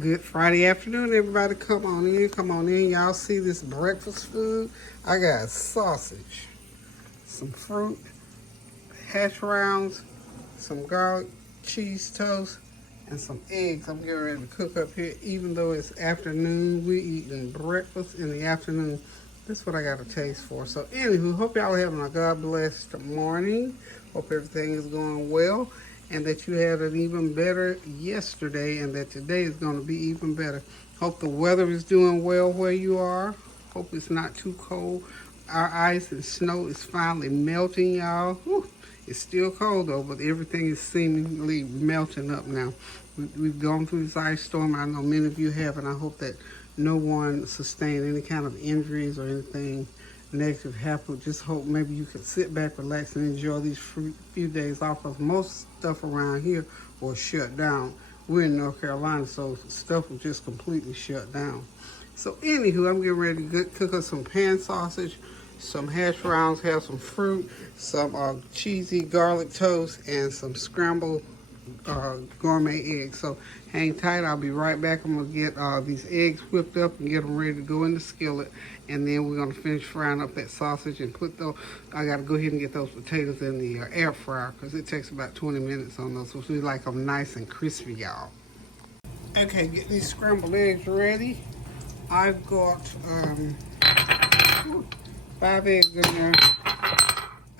Good Friday afternoon, everybody. Come on in, come on in. Y'all see this breakfast food? I got sausage, some fruit, hash browns, some garlic cheese toast, and some eggs. I'm getting ready to cook up here. Even though it's afternoon, we eating breakfast in the afternoon. That's what I got a taste for. So anywho, hope y'all are having a God blessed morning. Hope everything is going well and that you had an even better yesterday and that today is going to be even better. Hope the weather is doing well where you are. Hope it's not too cold. Our ice and snow is finally melting, y'all. Whew. It's still cold though, but everything is seemingly melting up now. We've gone through this ice storm. I know many of you have, and I hope that no one sustained any kind of injuries or anything negative happen. Just hope maybe you could sit back, relax, and enjoy these few days off. Because most stuff around here was shut down. We're in North Carolina, so stuff was just completely shut down. So anywho, I'm getting ready to cook up some pan sausage, some hash browns, have some fruit, some cheesy garlic toast, and some scrambled gourmet eggs. So hang tight. I'll be right back. I'm going to get these eggs whipped up and get them ready to go in the skillet. And then we're going to finish frying up that sausage and put those. I got to go ahead and get those potatoes in the air fryer because it takes about 20 minutes on those. So we like them nice and crispy, y'all. Okay, get these scrambled eggs ready. I've got 5 eggs in there,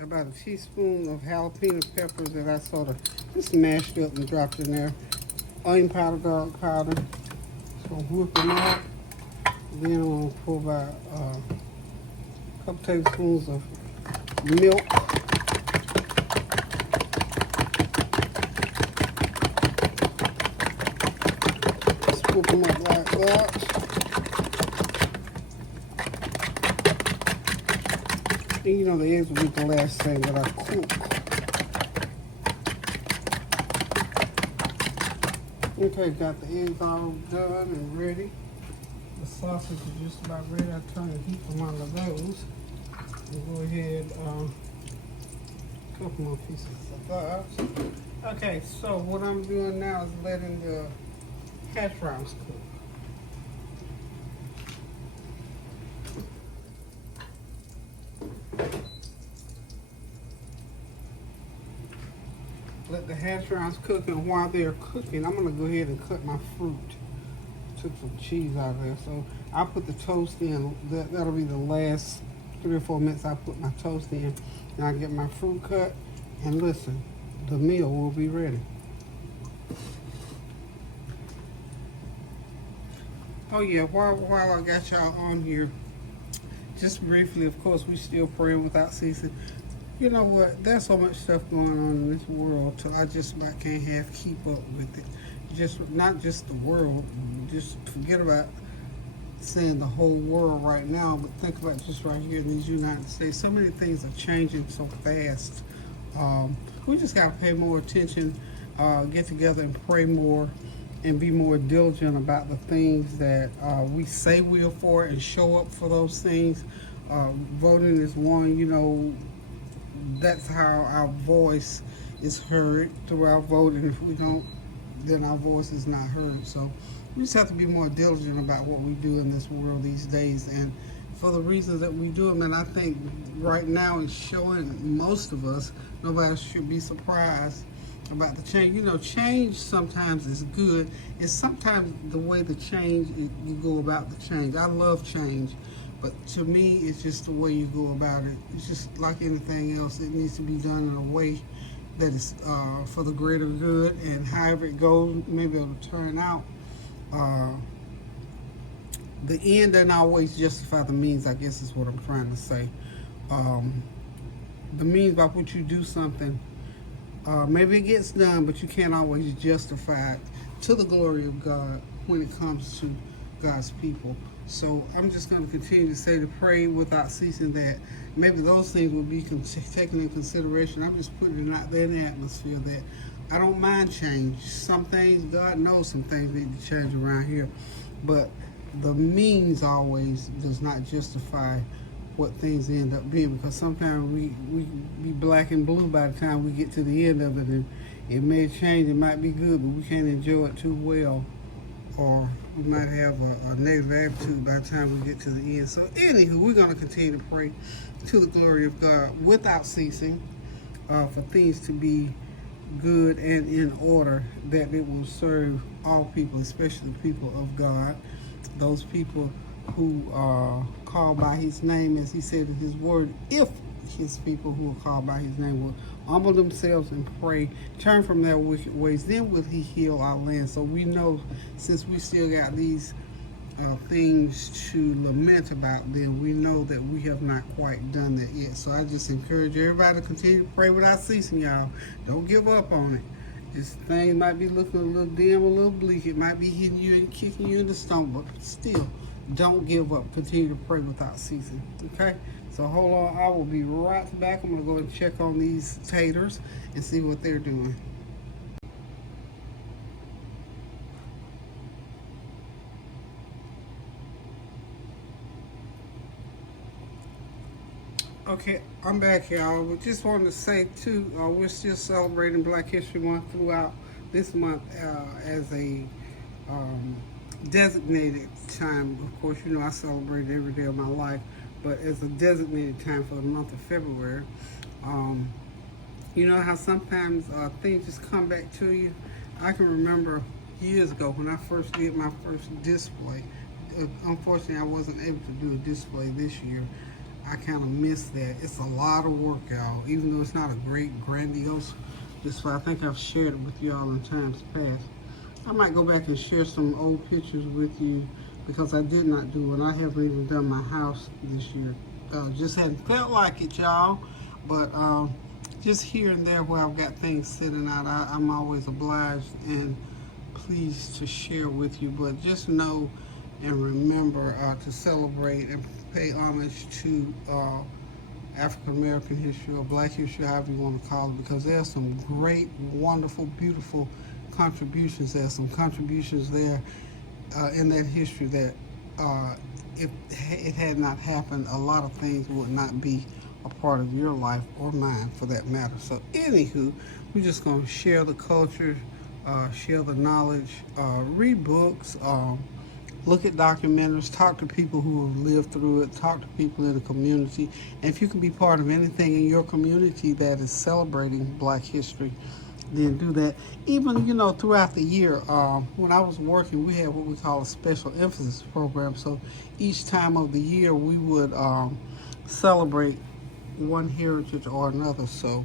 about a teaspoon of jalapeno peppers that I sort of just mashed up and dropped in there, onion powder, garlic powder, so whip them up. Then I'm going to pour about a couple tablespoons of milk. Just whip them up like that. And you know the eggs will be the last thing that I cook. Okay, got the eggs all done and ready. The sausage is just about ready. I turn the heat from under those. And go ahead, a couple more pieces of that. Okay, so what I'm doing now is letting the hash browns cook. Let the hash browns cook, and while they're cooking, I'm gonna go ahead and cut my fruit. Took some cheese out of there, so I'll put the toast in. That'll be the last 3 or 4 minutes I put my toast in, and I get my fruit cut. And listen, the meal will be ready. Oh yeah, while I got y'all on here, just briefly, of course, we still praying without ceasing. You know what? There's so much stuff going on in this world till I just about can't keep up with it. Just not just the world. Just forget about saying the whole world right now, but think about just right here in these United States. So many things are changing so fast. We just got to pay more attention, get together and pray more, and be more diligent about the things that we say we are for and show up for those things. Voting is one, you know. That's how our voice is heard through our voting. If we don't, then our voice is not heard. So we just have to be more diligent about what we do in this world these days, and for the reasons that we do them. And I think right now it's showing most of us, nobody should be surprised about the change. You know, change sometimes is good. It's sometimes the way the change, you go about the change. I love change. But to me, it's just the way you go about it. It's just like anything else. It needs to be done in a way that is for the greater good. And however it goes, maybe it'll turn out. The end doesn't always justify the means, I guess is what I'm trying to say. The means by which you do something, maybe it gets done, but you can't always justify it to the glory of God when it comes to God's people. So I'm just going to continue to say to pray without ceasing that maybe those things will be taken in consideration. I'm just putting it out there in the atmosphere that I don't mind change. Some things, God knows some things need to change around here. But the means always does not justify what things end up being, because sometimes we be black and blue by the time we get to the end of it, and it may change, it might be good, but we can't enjoy it too well or we might have a negative attitude by the time we get to the end. So anywho, we're going to continue to pray to the glory of God without ceasing, for things to be good and in order, that it will serve all people, especially people of God, those people who are called by his name, as he said in his word. If his people who are called by his name will humble themselves and pray, turn from their wicked ways, then will he heal our land. So we know, since we still got these things to lament about, then we know that we have not quite done that yet. So I just encourage everybody to continue to pray without ceasing, y'all. Don't give up on it. This thing might be looking a little dim, a little bleak. It might be hitting you and kicking you in the stomach, but still, don't give up. Continue to pray without ceasing. Okay? So hold on. I will be right back. I'm going to go and check on these taters and see what they're doing. Okay, I'm back, y'all. We just wanted to say, too, we're still celebrating Black History Month throughout this month as a designated time. Of course, you know I celebrate it every day of my life, but as a designated time for the month of February. You know how sometimes things just come back to you? I can remember years ago when I first did my first display. Unfortunately, I wasn't able to do a display this year. I kind of missed that. It's a lot of work, y'all. Even though it's not a great, grandiose display, I think I've shared it with y'all in times past. I might go back and share some old pictures with you because I did not do it. I haven't even done my house this year. Just hadn't felt like it, y'all. But just here and there where I've got things sitting out, I'm always obliged and pleased to share with you. But just know and remember to celebrate and pay homage to African American history or Black history, however you want to call it, because there's some great, wonderful, beautiful contributions. There's some contributions there in that history that if it had not happened, a lot of things would not be a part of your life or mine for that matter. So anywho, we're just going to share the culture, share the knowledge, read books, look at documentaries, talk to people who have lived through it, talk to people in the community. And if you can be part of anything in your community that is celebrating Black history, then do that. Even, you know, throughout the year, when I was working, we had what we call a special emphasis program. So each time of the year, we would celebrate one heritage or another. So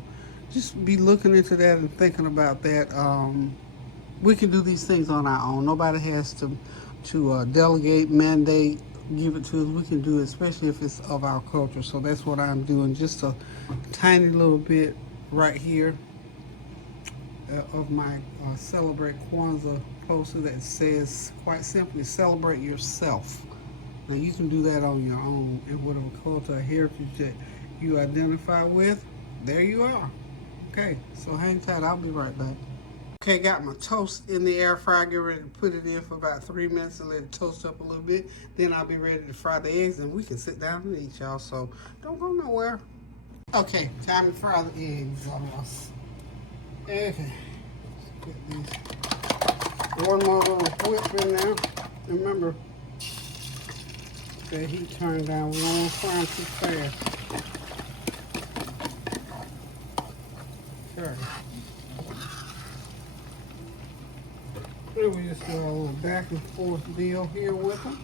just be looking into that and thinking about that. We can do these things on our own. Nobody has to delegate, mandate, give it to us. We can do it, especially if it's of our culture. So that's what I'm doing. Just a tiny little bit right here of my Celebrate Kwanzaa poster that says, quite simply, celebrate yourself. Now you can do that on your own in whatever culture or heritage that you identify with. There you are. Okay, so hang tight. I'll be right back. Okay, got my toast in the air fryer. Get ready to put it in for about 3 minutes and let it toast up a little bit. Then I'll be ready to fry the eggs and we can sit down and eat, y'all. So don't go nowhere. Okay, time to fry the eggs almost. Okay, let's get these. One more little whip in there. Remember, that heat turned down. We don't want to fry them too fast. Okay. Then we just do a little back and forth deal here with them.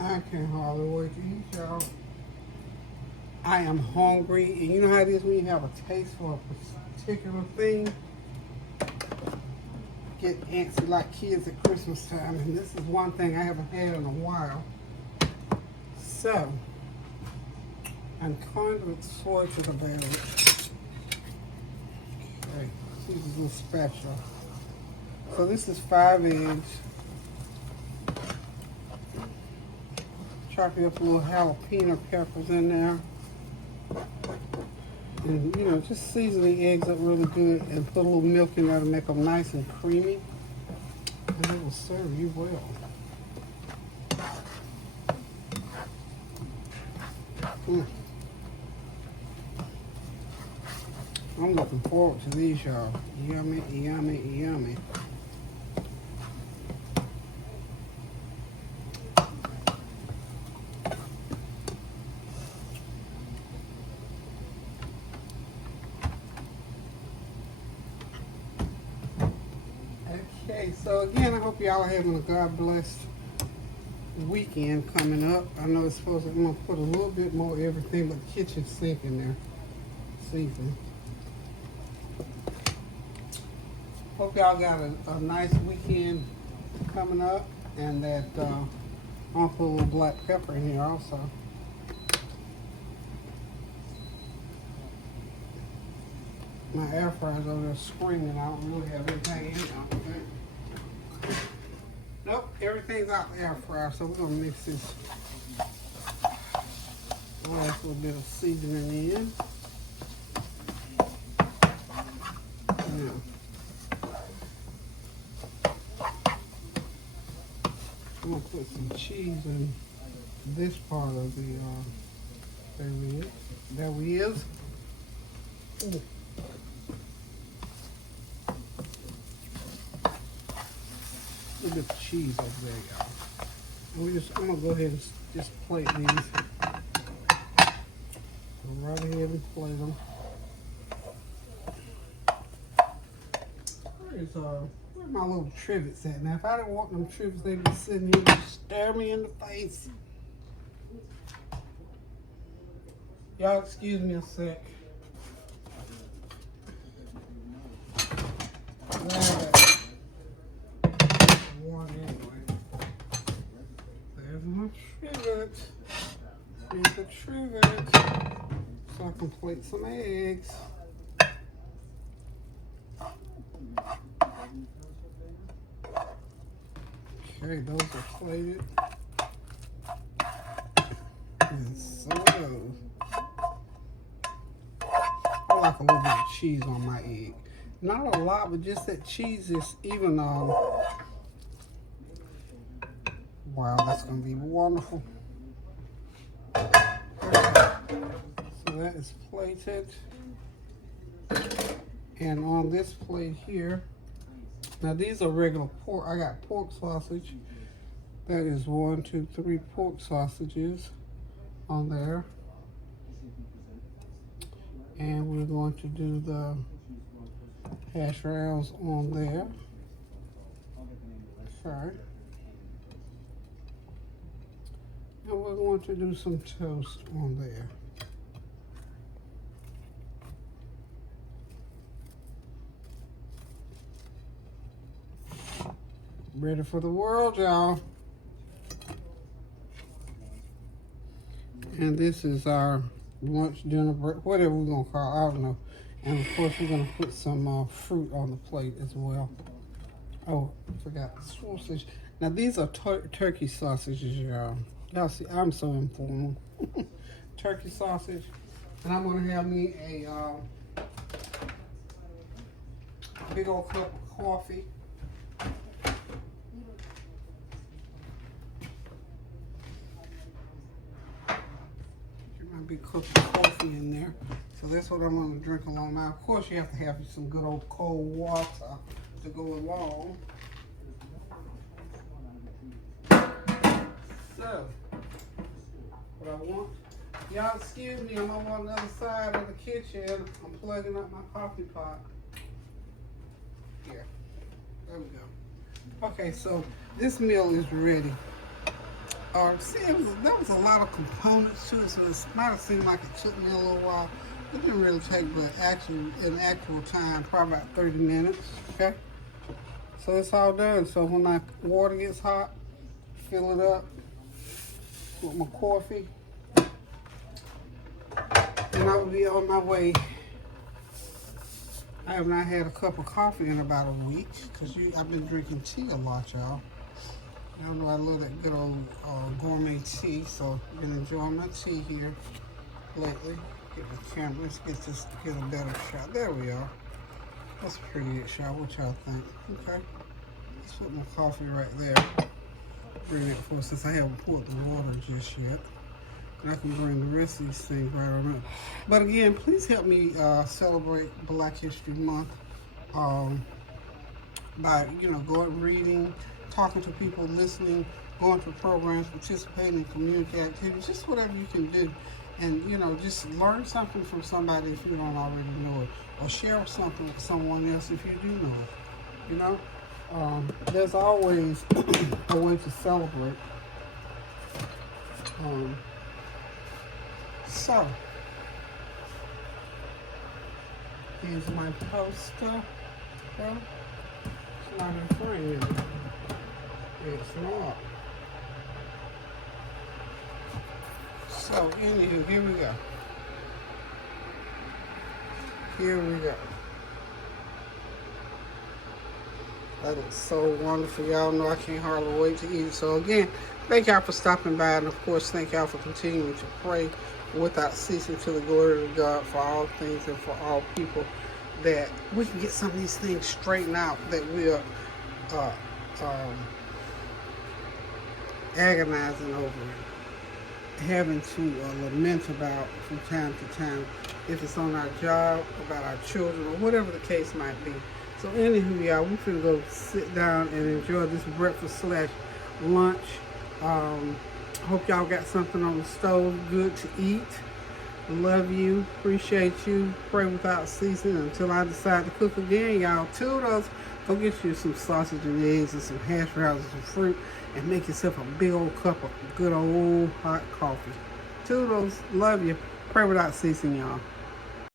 I can't hardly wait to eat, y'all. I am hungry, and you know how it is when you have a taste for a particular thing. Get antsy like kids at Christmas time, and this is one thing I haven't had in a while. So, I'm kind of excited about it. Okay, this is a little spatula. So this is 5 eggs. Chopping up a little jalapeno peppers in there. And, you know, just season the eggs up really good and put a little milk in there to make them nice and creamy. And it will serve you well. I'm looking forward to these, y'all. Yummy, yummy, yummy. Okay, so again, I hope y'all are having a God blessed weekend coming up. I know it's supposed to, I'm gonna put a little bit more everything but the kitchen sink in there. Season. Hope y'all got a nice weekend coming up, and that I'll put a little black pepper in here also. My air fryer's over there screaming. I don't really have anything in there. Nope, everything's out the air fryer, so we're gonna mix this last little bit of seasoning in. Now, I'm gonna put some cheese in this part of the, there we is. Ooh. A little bit of cheese over there, y'all. And I'm gonna go ahead and just plate these. Go right ahead and plate them. Where my little trivets at? Now, if I didn't want them trivets, they'd be sitting here and stare me in the face. Y'all excuse me a sec. One anyway. There's my trivet. Here's the trivet. So I can plate some eggs. Okay, those are plated. And so those. I like a little bit of cheese on my egg. Not a lot, but just that cheese is even wow, that's gonna be wonderful. So that is plated. And on this plate here, now these are regular pork. I got pork sausage. That is 1, 2, 3 pork sausages on there. And we're going to do the hash browns on there. Okay. And we're going to do some toast on there. Ready for the world, y'all. And this is our lunch, dinner, break, whatever we're gonna call it, I don't know. And of course, we're gonna put some fruit on the plate as well. Oh, I forgot the sausage. Now these are turkey sausages, y'all. Y'all see, I'm so informal. Turkey sausage, and I'm gonna have me a big old cup of coffee. Big cup of coffee in there. So that's what I'm going to drink along. Now, of course, you have to have some good old cold water to go along. So, what I want, y'all excuse me, I'm over on the other side of the kitchen. I'm plugging up my coffee pot. Here, there we go. Okay, so this meal is ready. See, there was a lot of components to it, so it might have seemed like it took me a little while. It didn't really take, but in actual time, probably about 30 minutes, okay? So it's all done. So when my water gets hot, fill it up with my coffee, and I will be on my way. I have not had a cup of coffee in about a week, because I've been drinking tea a lot, y'all. Y'all know I love that good old gourmet tea, so I've been enjoying my tea here lately. Get the camera, let's get a better shot. There we are. That's a pretty good shot. What y'all think? Okay. Let's put my coffee right there. Bring it for since I haven't poured the water just yet. And I can bring the rest of these things right on up. But again, please help me celebrate Black History Month by, going reading, talking to people, listening, going to programs, participating in community activities, just whatever you can do. And, just learn something from somebody if you don't already know it. Or share something with someone else if you do know it. There's always a way to celebrate. So, here's my poster. Well, it's not in frame yet. It's not. So, anywho, here we go. Here we go. That looks so wonderful. Y'all know I can't hardly wait to eat it. So again, thank y'all for stopping by. And of course, thank y'all for continuing to pray without ceasing to the glory of God for all things and for all people, that we can get some of these things straightened out that we are agonizing over it, having to lament about from time to time, if it's on our job, about our children, or whatever the case might be. So anywho, y'all, we finna go sit down and enjoy this breakfast / lunch. Hope y'all got something on the stove good to eat. Love you, appreciate you, pray without ceasing until I decide to cook again, y'all. Toodles. Go get you some sausage and eggs and some hash browns and some fruit, and make yourself a big old cup of good old hot coffee. Toodles. Love you. Pray without ceasing, y'all.